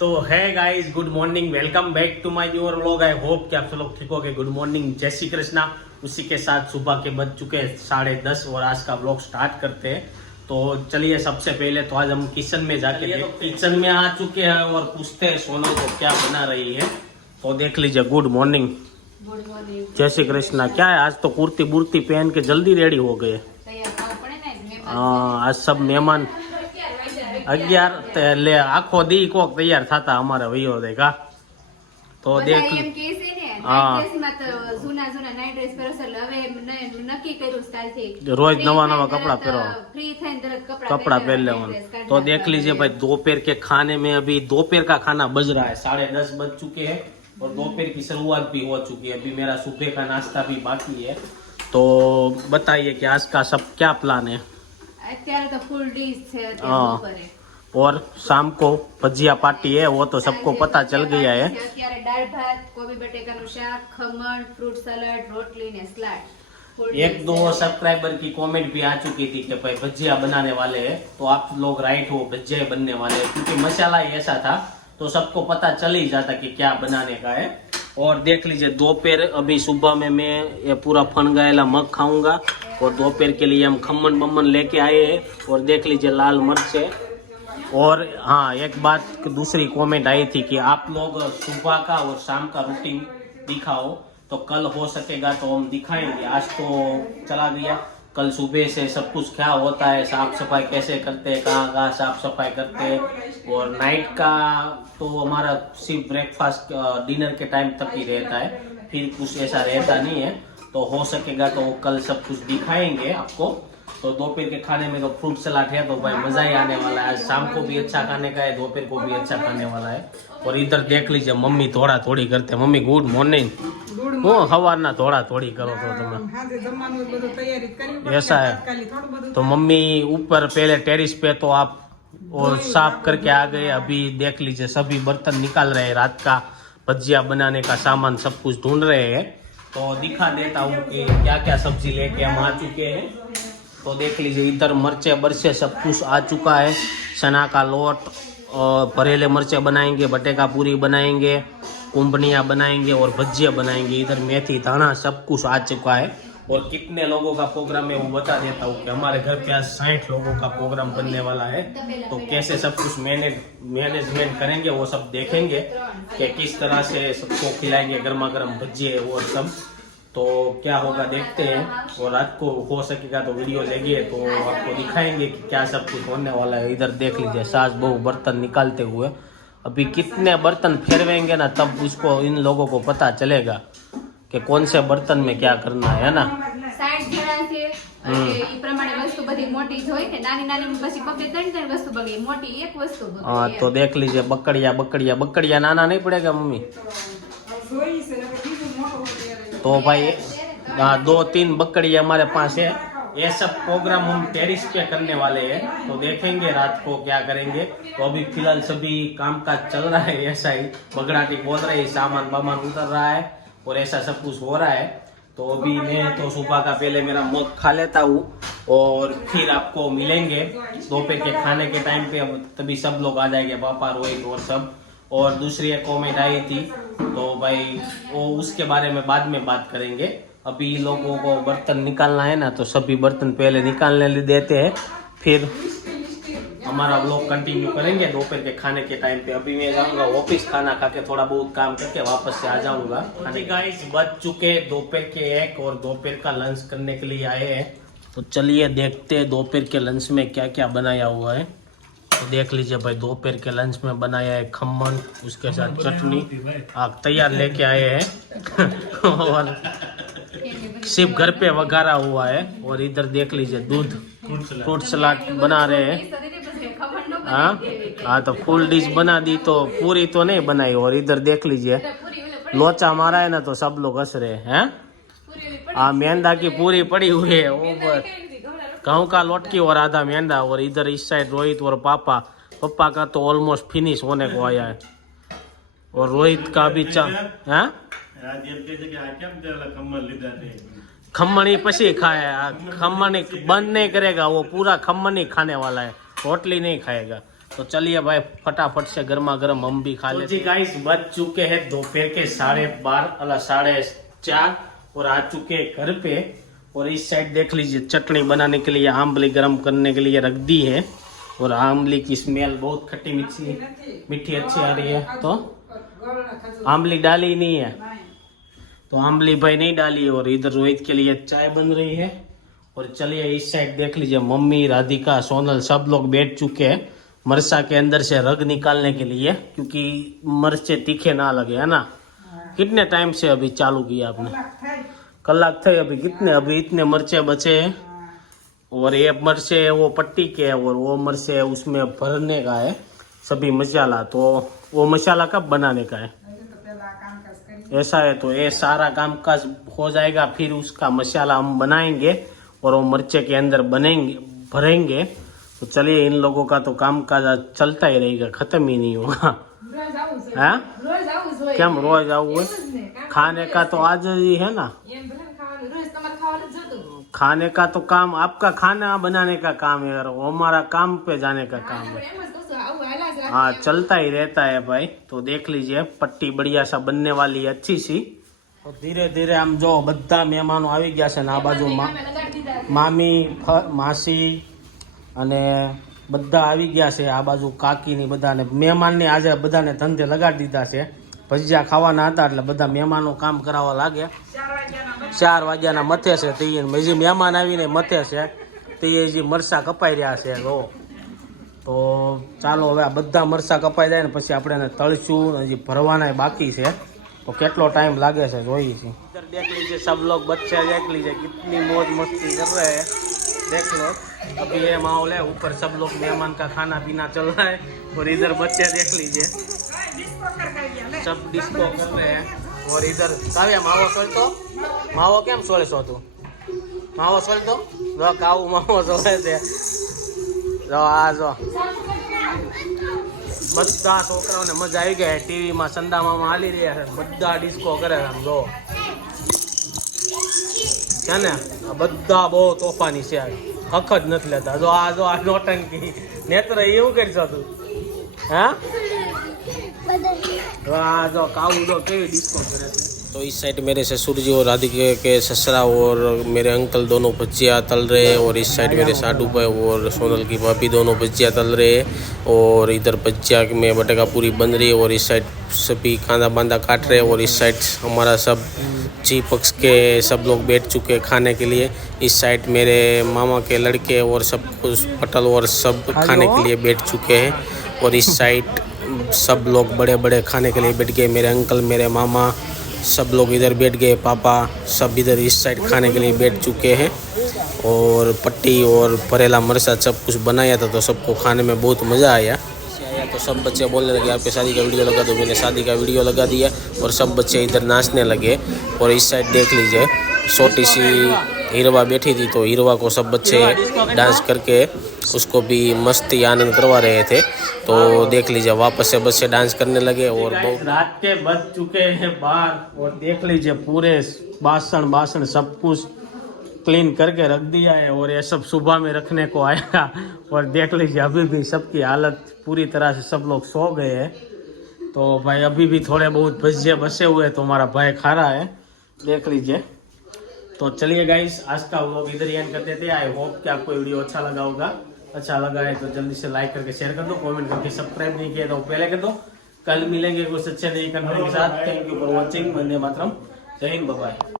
तो है guys, good morning, welcome back to my new vlog. I hope कि आप सब लोग ठीक हो गए। गुड मॉर्निंग, जय श्री कृष्णा। उसी के साथ सुबह के बज चुके हैं 10:30 और आज का व्लॉग स्टार्ट करते हैं। तो चलिए, सबसे पहले तो आज हम किचन में जाके किचन में आ चुके हैं और पूछते हैं सोनल को क्या बना रही है। तो देख लीजिए। गुड मॉर्निंग, जय श्री कृष्णा। क्या है, आज तो कुर्ती बुर्ती पहन के जल्दी रेडी हो गए। हाँ, आज सब मेहमान 11 ले आखो दी कोक तैयार था हमारे वही देखा। तो देख रोज नवा नवा कपड़ा पहनो, कपड़ा पहन ले। तो देख लीजिए भाई, दोपहर के खाने में अभी दोपहर का खाना बज रहा है, 10:30 बज चुके हैं और दोपहर की शुरुआत भी हो चुकी है। अभी मेरा सुबह का नाश्ता भी बाकी है। तो बताइए कि आज का सब क्या प्लान है। तो फुल डिश है। और शाम को भजिया पार्टी है, वो तो सबको पता चल गया है। दाल भात, कोबी बटेकाનું શાક, ખમણ, फ्रूट सलाड, रोटली ने सलाड। एक दो सब्सक्राइबर की कमेंट भी आ चुकी थी कि भाई भजिया बनाने वाले हैं। तो आप लोग राइट हो, भजिया बनने वाले हैं, क्योंकि मसाला ही ऐसा था तो सबको पता चल ही जाता कि क्या बनाने का है। और देख लीजिए, दोपहर अभी सुबह में मैं ये पूरा फन गएला मग खाऊंगा और दोपहर के लिए हम खम्मन बम्मन लेके आए हैं। और देख लीजिए, लाल मिर्च। और हाँ, एक बात दूसरी कमेंट आई थी कि आप लोग सुबह का और शाम का रूटीन दिखाओ, तो कल हो सकेगा तो हम दिखाएंगे। आज तो चला गया, कल सुबह से सब कुछ क्या होता है, साफ सफाई कैसे करते हैं, कहाँ कहाँ साफ सफाई करते हैं। और नाइट का तो हमारा सिर्फ ब्रेकफास्ट डिनर के टाइम तक ही रहता है, फिर कुछ ऐसा रहता नहीं है। तो हो सकेगा तो कल सब कुछ दिखाएंगे आपको। तो दोपहर के खाने में तो फ्रूट सलाद है, तो भाई मजा ही आने वाला है। आज शाम को भी अच्छा खाने का है, दोपहर को भी अच्छा खाने वाला है। और इधर देख लीजिए, मम्मी थोड़ा थोड़ी करते हैं। Mummy good morning. वो हवार ना थोड़ा थोड़ी करो तो तुम्हें ऐसा है। तो मम्मी ऊपर पहले टेरिस पे तो आप और साफ करके आ गए। अभी देख लीजिए, सभी बर्तन निकाल रहे हैं, रात का भजिया बनाने का सामान सब कुछ ढूंढ रहे हैं। तो दिखा देता हूँ कि क्या क्या सब्जी लेके हम आ चुके हैं। तो देख लीजिए, इधर मरचे बरचे सब कुछ आ चुका है। चना का लोट और भरेले मरचे बनाएंगे, बटेका पूरी बनाएंगे, कुंभनिया बनाएंगे और भजिया बनाएंगे। इधर मेथी धाना सब कुछ आ चुका है। और कितने लोगों का प्रोग्राम है वो बता देता हूँ कि हमारे घर पे आज 60 लोगों का प्रोग्राम बनने वाला है। तो कैसे सब कुछ मैनेजमेंट करेंगे वो सब देखेंगे कि किस तरह से सबको खिलाएंगे गर्मा गर्म भजिए और सब। तो क्या होगा देखते हैं। और रात को हो सकेगा तो वीडियो लेंगे तो आपको दिखाएंगे कि क्या सब कुछ होने वाला है। इधर देख लीजिए, सास बहू बर्तन निकालते हुए। अभी कितने बर्तन फेरवेंगे ना, तब उसको इन लोगों को पता चलेगा कि कौन से बर्तन में क्या करना है ना। 60 જણા છે અને ઈ પ્રમાણે વસ્તુ બધી મોટી જ હોય કે નાની નાની પછી બબે ત્રણ વસ્તુ બગડી, મોટી એક વસ્તુ બગડી। हाँ, तो देख लीजिए, बकड़िया नाना नहीं पड़ेगा मम्मी। तो भाई 2-3 बकड़िया हमारे पास है। ये सब प्रोग्राम हम टेरिस पे करने वाले हैं, तो देखेंगे रात को क्या करेंगे। तो अभी फिलहाल सभी काम काज चल रहा है, ऐसा ही बगड़ाटी बोल रही है, सामान बामान उतर रहा है और ऐसा सब कुछ हो रहा है। तो अभी मैं तो सुबह का पहले मेरा मग खा लेता हूँ और फिर आपको मिलेंगे दोपहर के खाने के टाइम पे। तभी सब लोग आ जाएंगे, पापा, रोहित और सब। और दूसरी एक कमेंट आई थी, तो भाई वो उसके बारे में बाद में बात करेंगे। अभी लोगों को बर्तन निकालना है ना, तो सभी बर्तन पहले निकालने देते हैं, फिर हमारा व्लॉग कंटिन्यू करेंगे दोपहर के खाने के टाइम पे। अभी मैं जाऊंगा ऑफिस, खाना खा के थोड़ा बहुत काम करके वापस से आ जाऊंगा। गाइस, बज चुके दोपहर के 1 और दोपहर का लंच करने के लिए आए हैं। तो चलिए देखते हैं दोपहर के लंच में क्या क्या बनाया हुआ है। तो देख लीजिए भाई, दोपहर के लंच में बनाया है खम्मन, उसके साथ चटनी आप तैयार लेके आए हैं और सिर्फ घर पे वघारा हुआ है। और इधर देख लीजिए, दूध फ्रूट सलाद बना रहे हैं। हाँ, तो फुल डिश बना दी, तो पूरी तो नहीं बनाई। और इधर देख लीजिए, लोचा मारा है ना, तो सब लोग हंस रहे हैं। हाँ, मेंदा की पूरी पड़ी हुई है, ऊपर गेहूं का लोटकी और आधा मेंदा। और इधर इस साइड रोहित और पापा का तो ऑलमोस्ट फिनिश होने को आया है। और रोहित का भी खम्मन ही पसी खाया, खम्मन बंद नहीं करेगा वो, पूरा खम्मन ही खाने वाला है, रोटली नहीं खाएगा। तो चलिए भाई फटाफट से गर्मा गर्म हम भी खा लेते हैं। गाइस बज चुके हैं दोपहर के 4:30 और आ चुके हैं घर पे। और इस साइड देख लीजिए चटनी बनाने के लिए आंवली गर्म करने के लिए रख दी है। और आंवली की स्मेल बहुत खट्टी मीठी अच्छी आ रही है। तो आंवली डाली नहीं है तो आंवली भाई नहीं डाली। और इधर रोहित के लिए चाय बन रही है। और चलिए इस साइड देख लीजिए मम्मी राधिका सोनल सब लोग बैठ चुके हैं मरचा के अंदर से रग निकालने के लिए, क्योंकि मरचे तीखे ना लगे, है ना। कितने टाइम से अभी चालू किया आपने? कलाक थे अभी। कितने अभी इतने मरचे बचे हैं। और ये मरचे वो पट्टी के है और वो मरचे उसमें भरने का है सभी मसाला। तो वो मसाला कब बनाने का है? ऐसा है तो ये सारा काम काज हो जाएगा, फिर उसका मसाला हम बनाएंगे और वो मरचे के अंदर भरेंगे। तो चलिए इन लोगों का तो काम काज चलता ही रहेगा, खत्म ही नहीं होगा। हाँ क्या रोज आऊ खाने का तो आज ही है ना। खाने का तो काम आपका खाना बनाने का काम है और हमारा काम पे जाने का काम है। हाँ चलता ही रहता है भाई। तो देख लीजिए पट्टी बढ़िया सा बनने वाली है अच्छी सी। तो धीरे धीरे हम जो बद्दा मेहमानो આવી ગયા છે આ બાજુ મામી માસી અને બધા આવી ગયા છે આ બાજુ કાકીની બધાને મહેમાનને આજે બધાને ધંધે લગાડી દીધા છે। ભજીયા ખાવાના હતા એટલે બધા મહેમાનો કામ કરાવવા લાગ્યા। 4 વાગ્યાના મથે છે તે હજી મહેમાન આવીને મથે છે તે હજી મરસા કપાઈ રહ્યા છે। તો ચાલો હવે આ બધા મરસા કપાઈ જાય ને પછી આપણે એને તળશું, હજી ભરવાના બાકી છે। तो कितना टाइम लगे से जोई थी। इधर देख लीजिए सब लोग बच्चे देख लीजिए कितनी मौज मस्ती कर रहे हैं। देख लो अभी ये माहौल है, ऊपर सब लोग मेहमान का खाना पीना चल रहा है और इधर बच्चे देख लीजिए सब डिस्को कर रहे हैं। और इधर काव्या मावो सोल तो मावो केम सोले सो तू मावो सोल तो जो काऊ मावो सोले थे जो आज બધા છોકરાઓને મજા આવી ગઈ। ટીવીમાં સંદામામાં હાલી રહ્યા છે, બધા ડિસ્કો કરે આમ જો છે ને। બધા બહુ તોફાની છે, હક જ નથી લેતા। જો આ નોટંકી નેત્ર એવું કરશો તું? હા આ જો કાવું જો કેવી ડિસ્કો કરે છે। तो इस साइड मेरे ससुर जी और राधिका के ससुरा और मेरे अंकल दोनों भजिया तल रहे हैं। और इस साइड मेरे साडू भाई और सोनल की भाभी दोनों भजिया तल रहे हैं। और इधर भजिया में बटेका पूरी बन रही है। और इस साइड सभी कांदा बांदा काट रहे हैं। और इस साइड हमारा सब जी पक्ष के सब लोग बैठ चुके हैं खाने के लिए। इस साइड मेरे मामा के लड़के और सब कुछ पटल और सब खाने के लिए बैठ चुके हैं। और इस साइड सब लोग बड़े बड़े खाने के लिए बैठ गए। मेरे अंकल मेरे मामा सब लोग इधर बैठ गए, पापा सब इधर इस साइड खाने के लिए बैठ चुके हैं। और पट्टी और परेला मरचा सब कुछ बनाया था तो सबको खाने में बहुत मज़ा आया। तो सब बच्चे बोलने लगे आपके शादी का वीडियो लगा दो। मैंने शादी का वीडियो लगा दिया और सब बच्चे इधर नाचने लगे। और इस साइड देख लीजिए छोटी सी हिरवा बैठी थी तो हिरवा को सब बच्चे डांस करके उसको भी मस्ती आनंद करवा रहे थे। तो देख लीजिए वापस से बच्चे डांस करने लगे। और रात के बज चुके हैं 12 और देख लीजिए पूरे बासन सब कुछ क्लीन करके रख दिया है। और ये सब सुबह में रखने को आया। और देख लीजिए अभी भी सबकी हालत पूरी तरह से सब लोग सो गए हैं। तो भाई अभी भी थोड़े बहुत भजिए बचे हुए तो हमारा भाई खा रहा है, देख लीजिए। तो चलिए गाइस आज का व्लॉग इधर ही एंड कर देते हैं। आई होप कि आपको वीडियो अच्छा लगा होगा। अच्छा लगा है तो जल्दी से लाइक करके शेयर कर दो, कमेंट करके सब्सक्राइब नहीं किया तो पहले कर दो। कल मिलेंगे कुछ अच्छे नए कंटेंट के साथ। Thank you for watching. वंदे मातरम। जय हिंद, बाय बाय।